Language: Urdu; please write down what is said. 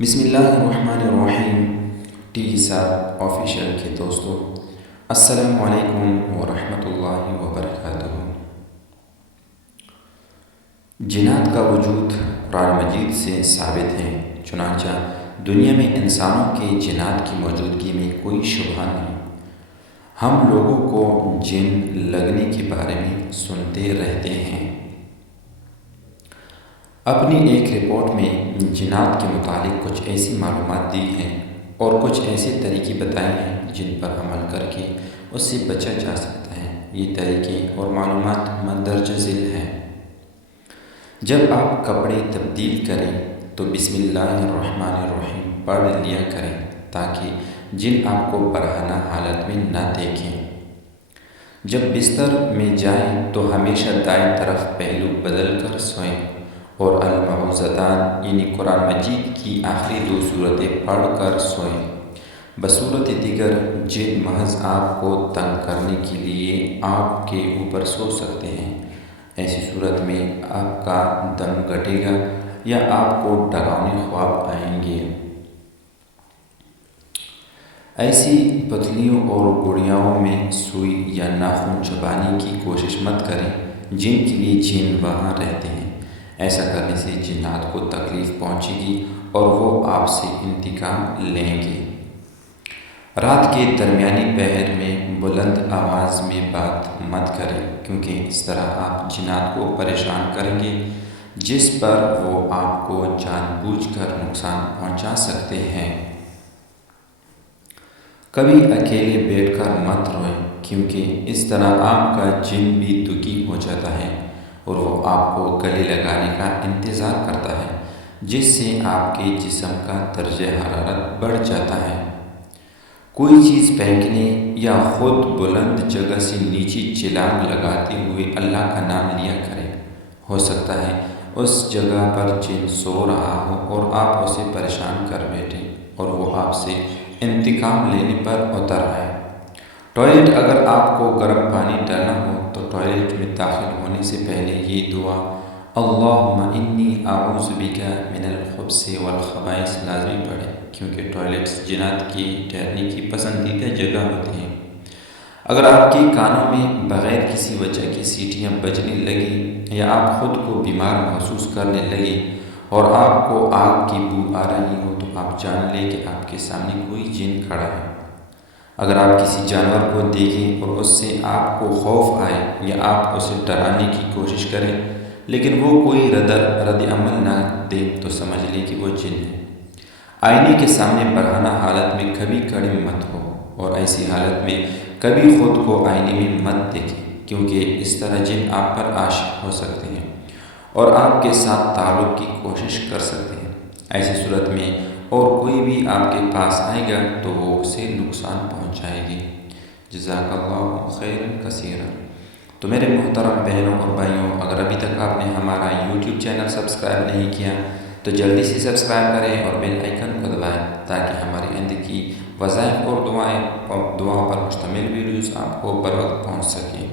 بسم اللہ الرحمن الرحیم۔ ٹی ساب آفیشیل کے دوستو، السلام علیکم ورحمۃ اللہ وبرکاتہ۔ جنات کا وجود قرآن مجید سے ثابت ہے، چنانچہ دنیا میں انسانوں کے جنات کی موجودگی میں کوئی شبہ نہیں۔ ہم لوگوں کو جن لگنے کے بارے میں سنتے رہتے ہیں۔ اپنی ایک رپورٹ میں جنات کے متعلق کچھ ایسی معلومات دی ہیں اور کچھ ایسے طریقے بتائے ہیں جن پر عمل کر کے اس سے بچا جا سکتا ہے۔ یہ طریقے اور معلومات مندرجہ ذیل ہیں۔ جب آپ کپڑے تبدیل کریں تو بسم اللہ الرحمن الرحیم پڑھ لیا کریں تاکہ جن آپ کو برہنہ حالت میں نہ دیکھیں۔ جب بستر میں جائیں تو ہمیشہ دائیں طرف پہلو بدل کر سوئیں اور المعوذتان یعنی قرآن مجید کی آخری 2 سورتیں پڑھ کر سوئیں۔ بصورت دیگر جن محض آپ کو تنگ کرنے کے لیے آپ کے اوپر سو سکتے ہیں، ایسی صورت میں آپ کا دم گھٹے گا یا آپ کو ڈراؤنے خواب آئیں گے۔ ایسی پتلیوں اور گڑیاؤں میں سوئی یا ناخن چبانے کی کوشش مت کریں جن کے لیے جن وہاں رہتے ہیں۔ ایسا کرنے سے جنات کو تکلیف پہنچے گی اور وہ آپ سے انتقام لیں گے۔ رات کے درمیانی پہر میں بلند آواز میں بات مت کریں، کیونکہ اس طرح آپ جنات کو پریشان کریں گے جس پر وہ آپ کو جان بوجھ کر نقصان پہنچا سکتے ہیں۔ کبھی اکیلے بیٹھ کر مت روئیں، کیونکہ اس طرح آپ کا جن بھی دکھی ہو جاتا ہے اور وہ آپ کو گلے لگانے کا انتظار کرتا ہے، جس سے آپ کے جسم کا درجہ حرارت بڑھ جاتا ہے۔ کوئی چیز پھینکنے یا خود بلند جگہ سے نیچے چھلانگ لگاتے ہوئے اللہ کا نام لیا کریں۔ ہو سکتا ہے اس جگہ پر جن سو رہا ہو اور آپ اسے پریشان کر بیٹھیں اور وہ آپ سے انتقام لینے پر اتر آئے۔ ٹوائلٹ اگر آپ کو گرم پانی ڈالنا ہو تو ٹوائلٹ میں داخل ہونے سے پہلے یہ دعا اللہم انی اعوذ بک من الخبث والخبائث لازمی پڑھیں، کیونکہ ٹوائلٹس جنات کی ٹھہرنے کی پسندیدہ جگہ ہوتی ہیں۔ اگر آپ کے کانوں میں بغیر کسی وجہ کی سیٹیاں بجنے لگیں یا آپ خود کو بیمار محسوس کرنے لگیں اور آپ کو آگ کی بو آ رہی ہو تو آپ جان لیں کہ آپ کے سامنے کوئی جن کھڑا ہے۔ اگر آپ کسی جانور کو دیکھیں اور اس سے آپ کو خوف آئے یا آپ اسے ڈرانے کی کوشش کریں لیکن وہ کوئی رد عمل نہ دے تو سمجھ لیں کہ وہ جن ہے۔ آئینے کے سامنے برہنہ حالت میں کبھی کھڑے مت ہو اور ایسی حالت میں کبھی خود کو آئینے میں مت دیکھیں، کیونکہ اس طرح جن آپ پر عاشق ہو سکتے ہیں اور آپ کے ساتھ تعلق کی کوشش کر سکتے ہیں۔ ایسی صورت میں اور کوئی بھی آپ کے پاس آئے گا تو وہ اسے نقصان پہنچائے گی۔ جزاک اللہ خیرا کثیرا۔ تو میرے محترم بہنوں اور بھائیوں، اگر ابھی تک آپ نے ہمارا یوٹیوب چینل سبسکرائب نہیں کیا تو جلدی سے سبسکرائب کریں اور بیل آئیکن کو دبائیں تاکہ ہماری آئندہ کی وظائف اور دعاؤں پر مشتمل ویڈیوز آپ کو بر وقت پہنچ سکیں۔